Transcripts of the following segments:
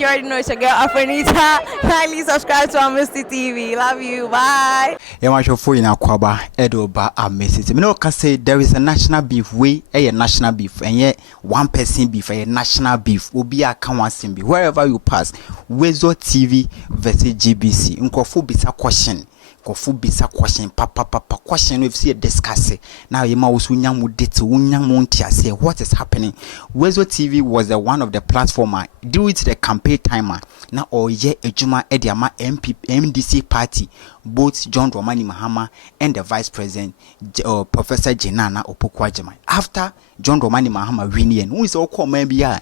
You already know it's your girl Afrenita. Kindly subscribe to Amnesty TV. Love you. Bye. Yeah, my show for you now, Kwaba, Edoba, Amnesty. Me no can say there is a national beef way, a national beef, and yet 1% beef, a national beef will be a Kawasin beef. Wherever you pass, Worzor TV versus GBC. Unkofu bisa question. Kofu bisa question, papa question if see discuss it. Now you must unyam date say what is happening. Worzor TV was the one of the platformer due to the campaign timer. Now or ye ejuma ediama NDC party, both John Dramani Mahama and the Vice President Professor Jenana Opoku-Agyeman. After John Dramani Mahama winning, who is all called maybe ya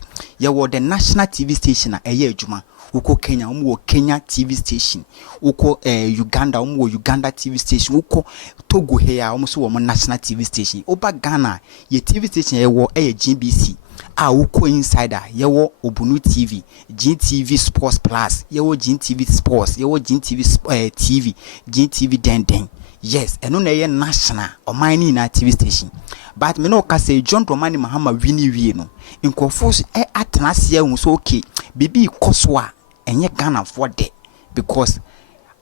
were the national TV station a year ejuma. Uko Kenya, Kenya TV station. Uko Uganda, Uganda TV station. Uko Togo here, almost national TV station. Oba Ghana, ye TV station yewo GBC. Uko Insider, yewo Obunu TV, GTV Sports Plus, yewo GTV Sports, yewo GTV TV, GTV Den. Yes, and no national or mining na TV station. But me no ka say John Dramani Mahama wini no. In confuse atanasia unso okay. Bibi koswa enye Ghana for de because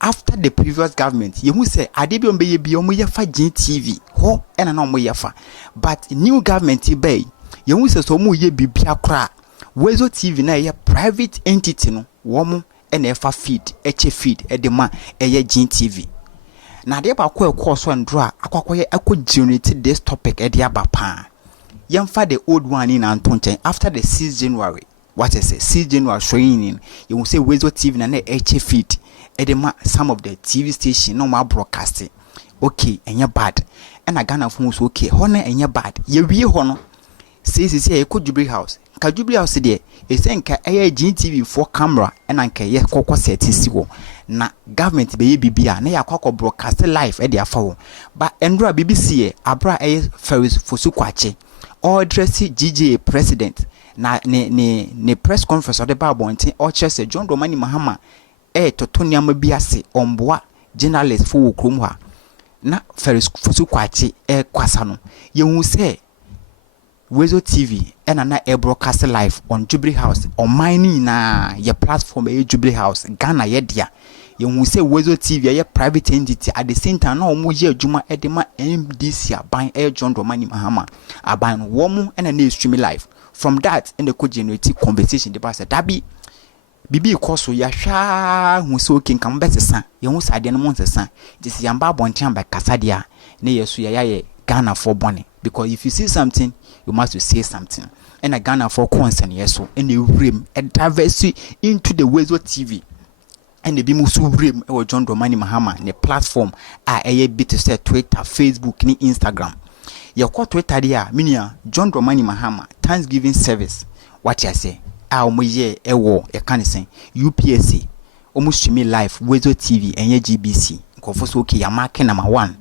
after the previous government you say adebi ombe ye bi omo ye fa GTV ho ena na omo ye fa but new government be you say so omo ye bibia kra Worzor TV na ye private entity no wo mo ena fa feed feed edema eye GTV na de ba ko so ndro a akwakoye generate this topic e de abapa yemfa the old one in Antonchen after the 6th January. What is it? 6th January showing you will say Worzor TV na feed edema some of the TV station no more broadcasting. Okay, and you bad. And I Ghana phones okay, honor and you bad. You be honor. Says a Jubilee House. Jubilee House there is enka GTV for camera and anka ye koko setisigo. Na government be bibia na ya kwakọ broadcast live e dia fa but endra BBC abra ferris fosukwache all dress GJ president na ne press conference of the babontin or chese John Dramani Mahama totoniam biase omboa journalist for krom ha na ferris fosukwache kwasa no ye hu se Worzor TV na broadcast live on Jubilee House on mining na your platform Jubilee House Ghana ye dia you will say Worzor TV a private entity at the same time no mo ye adwuma edema NDC aban John Dramani Mahama aban wo and a stream live from that and the co generate conversation the pastor dabi bibi koso ya hwa hu so kin kan betesa ye hu sade no monsa this yamba bontian by kasadia na yesu ya Ghana for bonne because if you see something you must say something and a Ghana for concern yeso and a rim a diversity into the Worzor TV and the bimusu rim or John Dramani Mahama the platform a bit to say Twitter, Facebook, ni Instagram. Your call Twitter there, minia John Dramani Mahama Thanksgiving service. What you say? Mo ye ewo e kan say UPSC almost stream live Worzor TV and ye GBC. Kofoso okay ya mark number 1.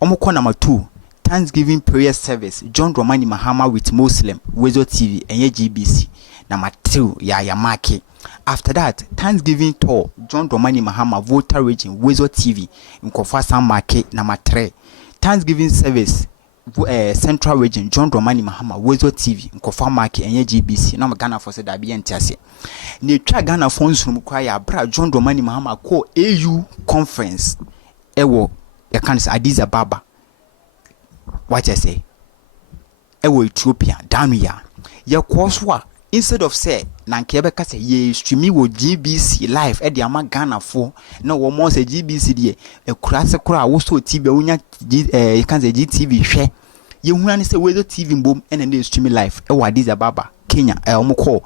Omoko number 2. Thanksgiving prayer service John Dramani Mahama with Muslim Worzor TV and ye GBC. Number 2 ya mark. After that, Thanksgiving tour, John Dramani Mahama Volta region, Worzor TV, in Kofasa Market, number 3. Thanksgiving service, Central region, John Dramani Mahama, Worzor TV, in Kofa Market, and GBC. Now, Ghana for said, I be entitled. Ni try Ghana phones from Kwaya, Bra John Dramani Mahama, call AU conference. Ewo, ya can say Addis Ababa. What I say? Ewo Ethiopia, down here. Ya kwaswa. Instead of say na nkebe ka say ye streami wo GBC live e de ama Ghana for na wo mo say GBC de e kurase kura wo so TV wonya you can say GTV hwe ye huna ne say Worzor TV mbom e na streami live e wa Addis Ababa Kenya omko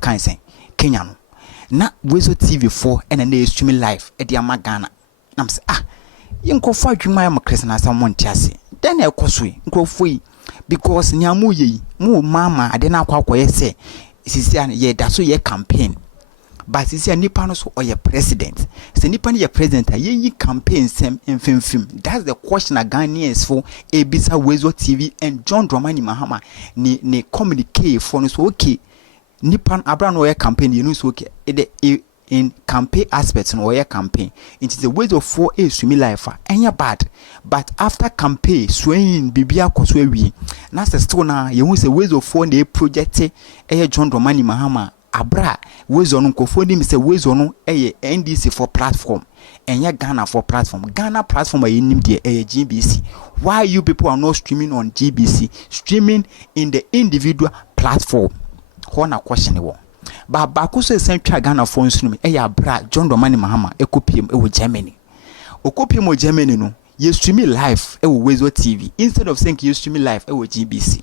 kan say Kenya no na Worzor TV 4 e na streami live e de ama Ghana na say ye nkofo adwuma ya makresa samon tiase den e kosoi nkofo yi because nyamu ye mu mama ade na akwakoye say sisi an ye da so ye campaign but sisi nipa no so oye president se nipa no ye president ye campaign sem enfemfem. That's the question that Ghanaians for ebisa Worzor TV and John Dramani Mahama ne communicate for no so okay nipa abra no ye campaign you know so okay in campaign aspects no your campaign it is the ways of 4A swim life and bad but after campaign swaying bibia koswe wi na se still na you say ways of 4 na project John Dramani Mahama abra Worzor no nkofo nim say Worzor no NDC for platform enye Ghana for platform. Ghana platform aye nim de GBC. Why you people are not streaming on GBC, streaming in the individual platform? Hona question wo. Ba so central Ghana for nsunu abra John Dramani Mahama ekopiem ewo Germany. Okopiem o Germany no you stream live ewo Worzor TV instead of saying you stream live ewo GBC.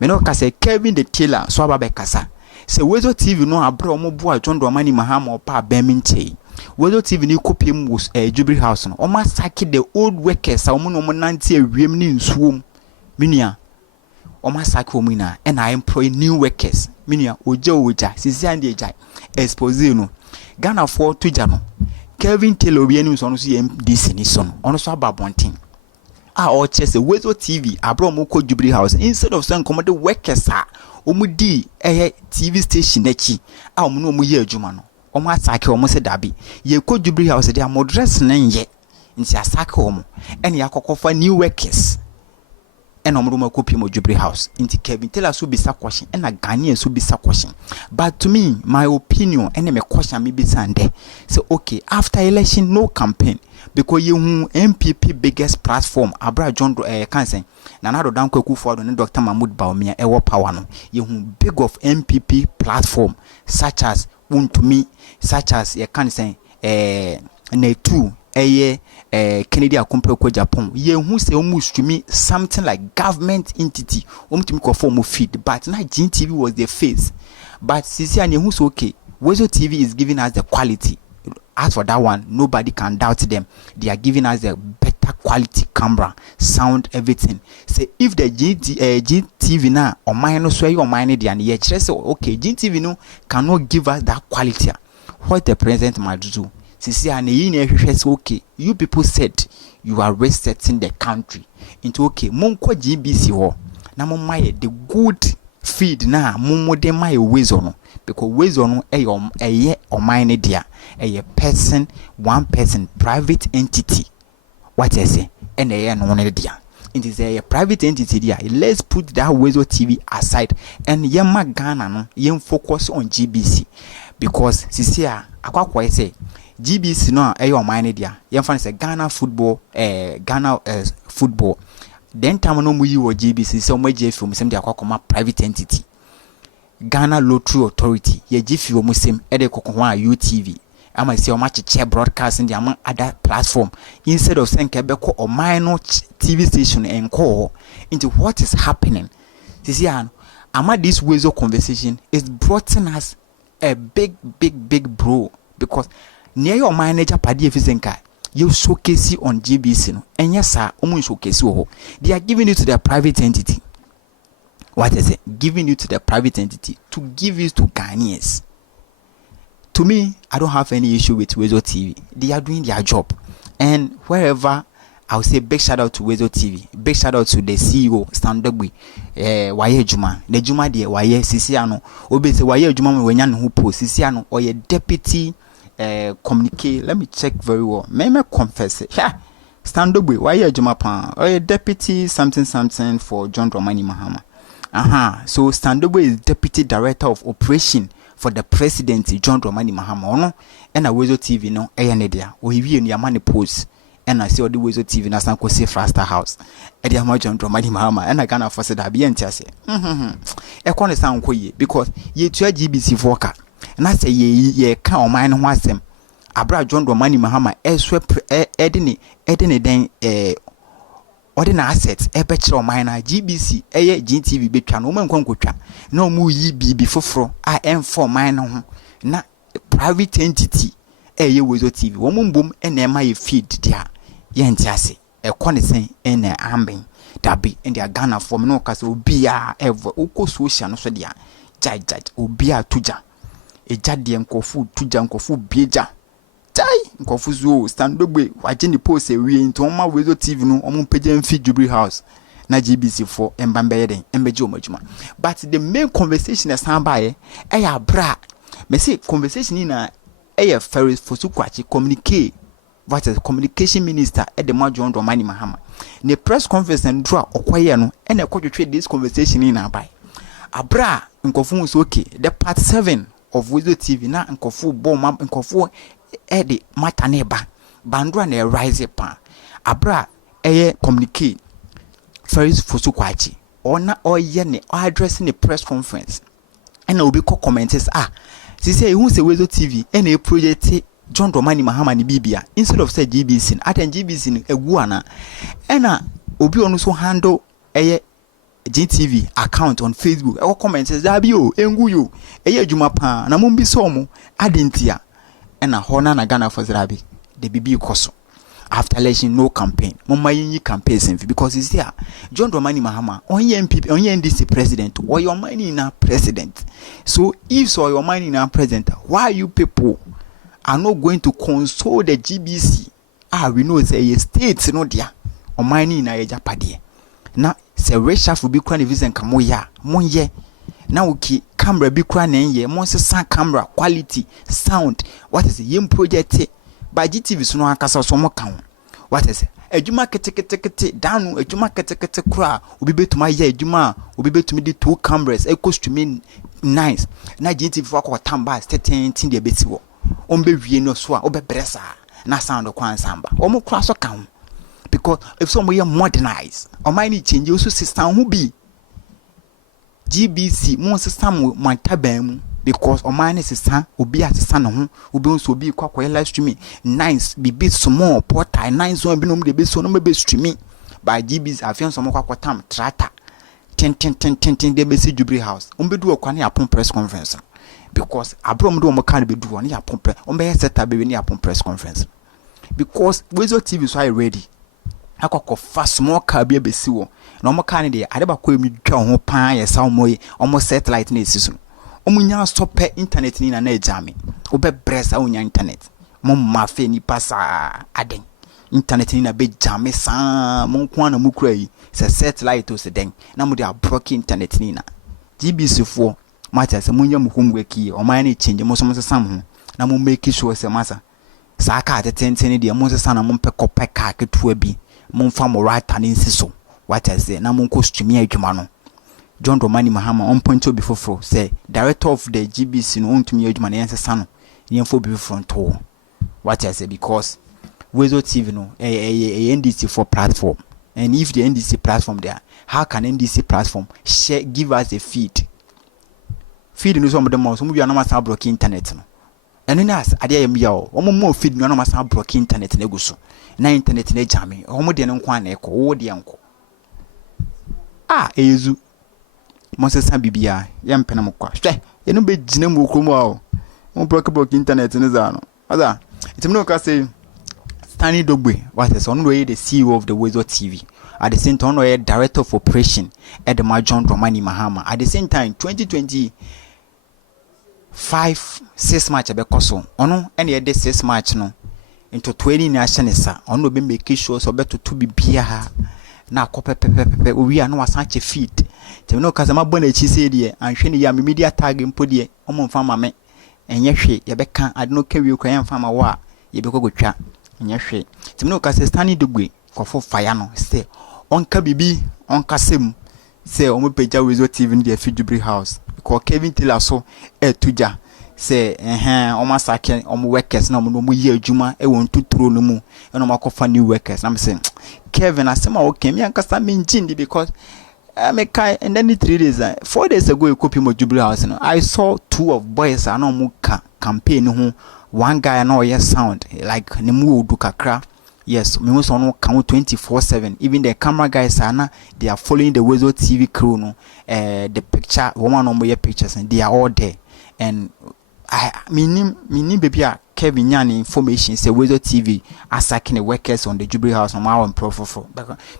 Me no ka say Kevin the Taylor so ababe kasa. Say Worzor TV no abra omo boa John Dramani Mahama opa Birmingham. Worzor TV ni kopiem was Jubilee House no. Omo saki the old workers omo no nante awiem ni nsuom. Minia omo saki omo ina and I employ new workers. Minia oja sisi ande ejai expose no. Ghana for tuja no. Kevin Taylor obi anim so no so NDC ni so no. Ono so ababonten. Or chese Worzor TV abro mo ko Jubilee House instead of saying come the workers omu di TV station nachi omu no omu ye adwuma no omu asake omu se dabi ye ko Jubilee House dey amodress na nye nti asake omu ene yakokofa new workers ene omu do makopi mo Jubilee House nti Kevin Taylor so bisa question ena Ghanaian so bisa question. But to me, my opinion ene me question me bisa ande say okay, after election no campaign because you MPP biggest platform abra John can say Nana do dan Kwaku Fordo and Dr. Mahmoud Bawumia ewo power no you big of MPP platform such as me such as you can say Netu Kennedy Akompeko Japan you who say almost to me something like government entity to me form of feed but now GTV was the face but sisi and who's okay Worzor TV is giving us the quality. As for that one, nobody can doubt them. They are giving us a better quality camera, sound, everything. Say if the GTV now or mine no swear or mine the and yet say okay, GTV no cannot give us that quality. What the president might do? Sisi and okay, you people said you are resetting the country into okay. Monko GBC ho na momaye the good feed na momo de my Worzor no because Worzor no or mine dia a person, one person, private entity. What I say? And no dia. It is a private entity there. Let's put that Worzor TV aside and yema Ghana no yem focus on GBC because sisia akwa say GBC no or mine dia. Yem fan say Ghana football football. Then time no mu yi wo GBC so mo je film sem de akwa private entity. Ghana Lottery Authority ye jifi wo musem ede kokon UTV ama see o match share broadcast in the among other platform instead of saying kebeko or minor TV station and call into what is happening. This year ama this Worzor conversation is brought in us a big bro because near your manager padi efisenka you showcase on GBC no and yes sir omo showcase ho they are giving it to their private entity. What is it? Giving you to the private entity to give you to Ghanaians. To me, I don't have any issue with Worzor TV. They are doing their job. And wherever, I'll say big shout out to Worzor TV. Big shout out to the CEO, Standagwe, Waye Juma. The Juma de Waye Sisiano. Obe se Waye Juma wenyan who post Sisiano or your deputy communicate. Let me check very well. May I confess it? Yeah. Standagwe, Waye Juma pan or your deputy something for John Dramani Mahama. So Standobo is Deputy Director of Operation for the Presidency, John Dramani Mahama. No, and a Worzor TV no, nedia. We in your money post, and I see all the Worzor TV na sanko se Frasta House. Edia ma John Dramani Mahama, and I Ghana for said that be entiase. E kwa ne sound koye because ye tua GBC voka. And I say ye ka o man ho asem. Abra John Dramani Mahama eswe edini den ordinary assets ebechiro mine GBC GTV betwa no man kwankotwa na mu yi bibi foforo a M4 mine ho na private entity Worzor TV wo mbom na ema ye feed dia ye ntiase ekone sen na amben dabi ndia Ghana form no kase obia ever uko social no so dia jai obia tuja ejade nkofu tuja nkofu bieja tai nkofuzo Standogbe waje ni post ewie nto ma Worzor TV no omo page mfi Jubilee House na GBC for embambe den embeje omajuma. But the main conversation is sambaye ya bra me say conversation na very for sukwachi communicate what is communication minister at the John Dramani Mahama ne press conference and draw okwaye no na kwotwetwe this conversation na abai abra nkofu so okay the part 7 of Worzor TV na nkofo bomb nkofo de mata na eba bandro na rise pa abra communicate first fosu kwachi ona oye ne address ne press conference and obi ko comments sisi ehun se Worzor TV and a project John Dramani Mahama ni bibia instead of say GBC aten GBC ni egu ana ena obi onu so handle GTV account on Facebook e comments zabi o engu yo adwuma pa na mumbi so mo adentia ena hona na Ghana for zabi the bibi koso after election no campaign mama yin campaign because is there John Dramani Mahama onye MPP onye NDC president or your money na president. So if so your money na president, why you people are not going to console the GBC? We know say a state no dia o money na ejapade na se reshuffle bi kwa ne visa nkamo ya monye na uki camera bi kwa na enye monse camera quality sound what is the project by GTV so no akasa so mo kan what is adwuma kete danu adwuma kete kura obi betuma ya adwuma obi betumi di 2 cameras costume nice na GTV for akọ tamba 13 de beti wo ombe wie no so a obebresa na sound kwa nsamba omo kura so kan because if some way modernize or many change also system who be GBC mo system mo tabam because o man system obi asesa no ho obi nso obi kwakwa live streaming nice be small portal nice one bi no be so no be streaming by GBC afian so mo kwakwa tam trata ten de be see Jubilee House be do okwa na yapon press conference because abrom do mo kan be do na yapon press be set up be na yapon press conference because Worzor TV so are ready akoko fa small car bi abesi wo na omo car ne de ade ba ko emi twa ho pan ye sa omo satellite na esiso omo nya stop internet ni na ejame obe bresa onya internet mo mafe ni pasa aden internet ni na be jame sa mo kwa na mukura yi se satellite o se den na mo de abroke internet ni na GBC fo mata se mo nya mo homework yi o man na change mo so mo sam ho na mo make sure se masa sa ka atenten de mo se sa na mo pe kopa ka ketua bi monfa mo writer ni nsiso what I say na mon costume adwuma no John Dramani Mahama on point obi foforo say director of the GBC no ontumi adwuma na yensesa no yemfo bi front to what I say because Worzor TV no a NDC for platform and if the NDC platform there how can NDC platform share give us a feed no some of them so we are not must block internet no eno na ade ayam ya o mo feed no na must block internet na egu so na internet na jame omo de nko ana eko wo de nko ezu mo sesa bibia ya mpena mkwa hwe eno be gina mu okromo a mo block internet ne za no ada itimno ka say Stanley Dogbe what is on the CEO of the Worzor TV at the same time on director of operation at the John Dramani Mahama at the same time 2020 6 match abekoso ono ene de 6 match no into 20 nationals ono be make sure so beto to bibia na kopepepepe owi anu wasanche feed temno kazama bona chi se de anhwe ne ya media tag mpo de omo mfa mame enye hwe ye beka ade no kawie kwa yemfa ma wa ye bekogotwa enye hwe temno kase Stanley Dogbe kofo fire no se onka bibi onka sem se omo peja Worzor TV de fi Jubilee House ko Kevin Taylor so tuja se omo sake omo workers na omo ye adwuma won tuturo no mu eno makofa new workers na me say Kevin asema okay me ankasa me njindi because me kai and then 3 days 4 days ago you copy mo Jubilee House no I saw 2 of boys and omo campaign ho one guy na oye sound like ne mu odu kakra yes me was on count 24/7 even the camera guys are they are following the Worzor TV crew no the picture woman on your pictures and they are all there and I meaning baby Kevin Yan information say Worzor TV asking the workers on the Jubilee House on our profile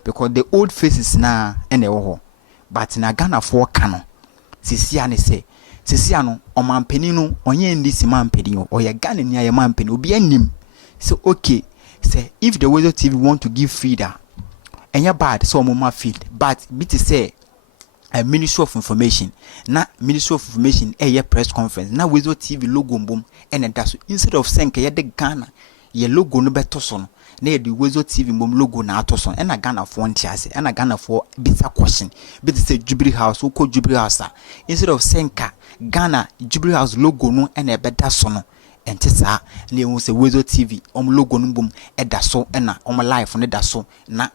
because the old faces na and they were but na Ghana for canon sisi ane say sisi ano o mampeni no onye NDC mampeni o ya Ghana ni ya mampeni obi anim so okay say if the Worzor TV want to give feeder enya bad so mo feed but bit say a Ministry of Information na Ministry of Information press conference na Worzor TV logo mbom and that so instead of saying ye de Ghana ye logo no beto so no na ye di Worzor TV mom logo na atoso e na Ghana for ntiase e na Ghana for bisa question be to say Jubilee House wo ko Jubilee House instead of senka Ghana Jubilee House logo no e na e beda so no enti sa na ehu say Worzor TV logo no bom e da so e na live no da so na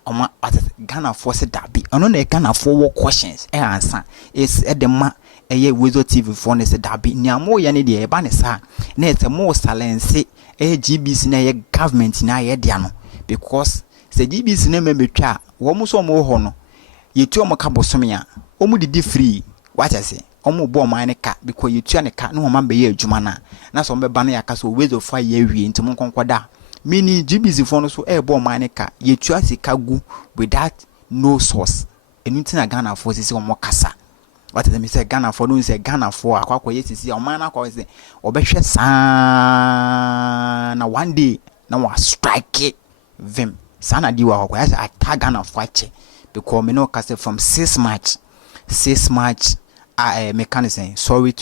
Ghana for se da bi ono na Ghana for wo questions e answer is e de ma eye Worzor TV for ne se da bi ni amo ye ne de e ba ne sa na e se mo silence GBC na ye government na ye dia no because se GBC na memetwa wo mo so mo ho no yetu o mo ka bosome a o mu didi free what I say o mo bo man ne ka because yetu ne ka no ma be ye adwuma na so be ba na yaka so Worzor fa ye wie nti mo konkoda mini GBC for no so e bo man ne ka yetu asika gu without no source enu na Ghana for sisi o mo kasa what is me say Ghana for no say Ghana for akwakwa yesisi o man na kwa say obehwe saa na one day na wa strike vim sana di wa kwa say attack Ghana for ache because me no kase from 6 March mechanism sorry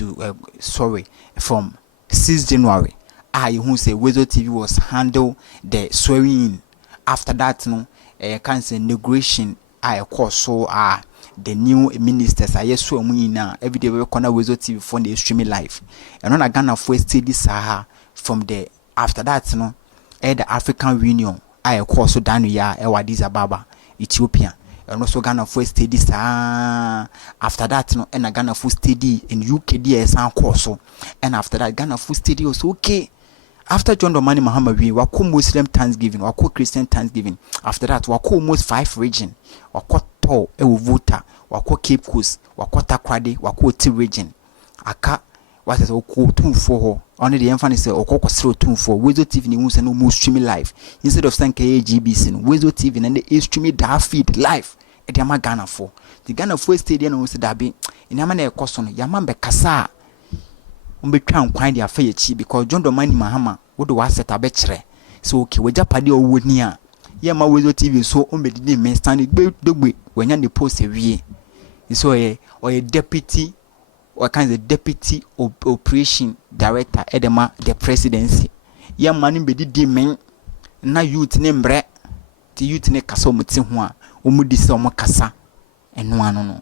from 6 January who say Worzor TV was handle the swearing in. After that no can say inauguration course so the new ministers so na every day we corner Worzor TV for the streaming live and on Ghana for steady saha from the after that no the African Union course so down ya Addis Ababa Ethiopia and also Ghana for steady saha after that no and Ghana for steady in UK DS course so and after that Ghana for steady was okay. After John Dramani Mahama we wako Muslim Thanksgiving, wako Christian Thanksgiving. After that, wako almost 5 region. Wako to Vota, wako Cape Coast, wako Takrade, wako T region. Aka what is wako 2-4. Only the emphasis is wako 0-2-4. Worzor TV ni unse no more streaming live. Instead of saying GBC, Worzor TV and the streaming da feed live. E di ama Ghana for. The Ghana for stadium unse dabi. Inama na ekoso no yamambe kasa. Umbetwa nkwan dia fa yechi because John Dramani Mahama wo do asset abekere so okay we japade owo ni a ye ma Worzor TV so umbedidi men stand dogbe wanya ne post ewie so o deputy or kind of deputy operation director edema the presidency ye ma ne bedidi men na youth ne mbre ti youth ne kasa omuti ho a omudi se omukasa eno ano no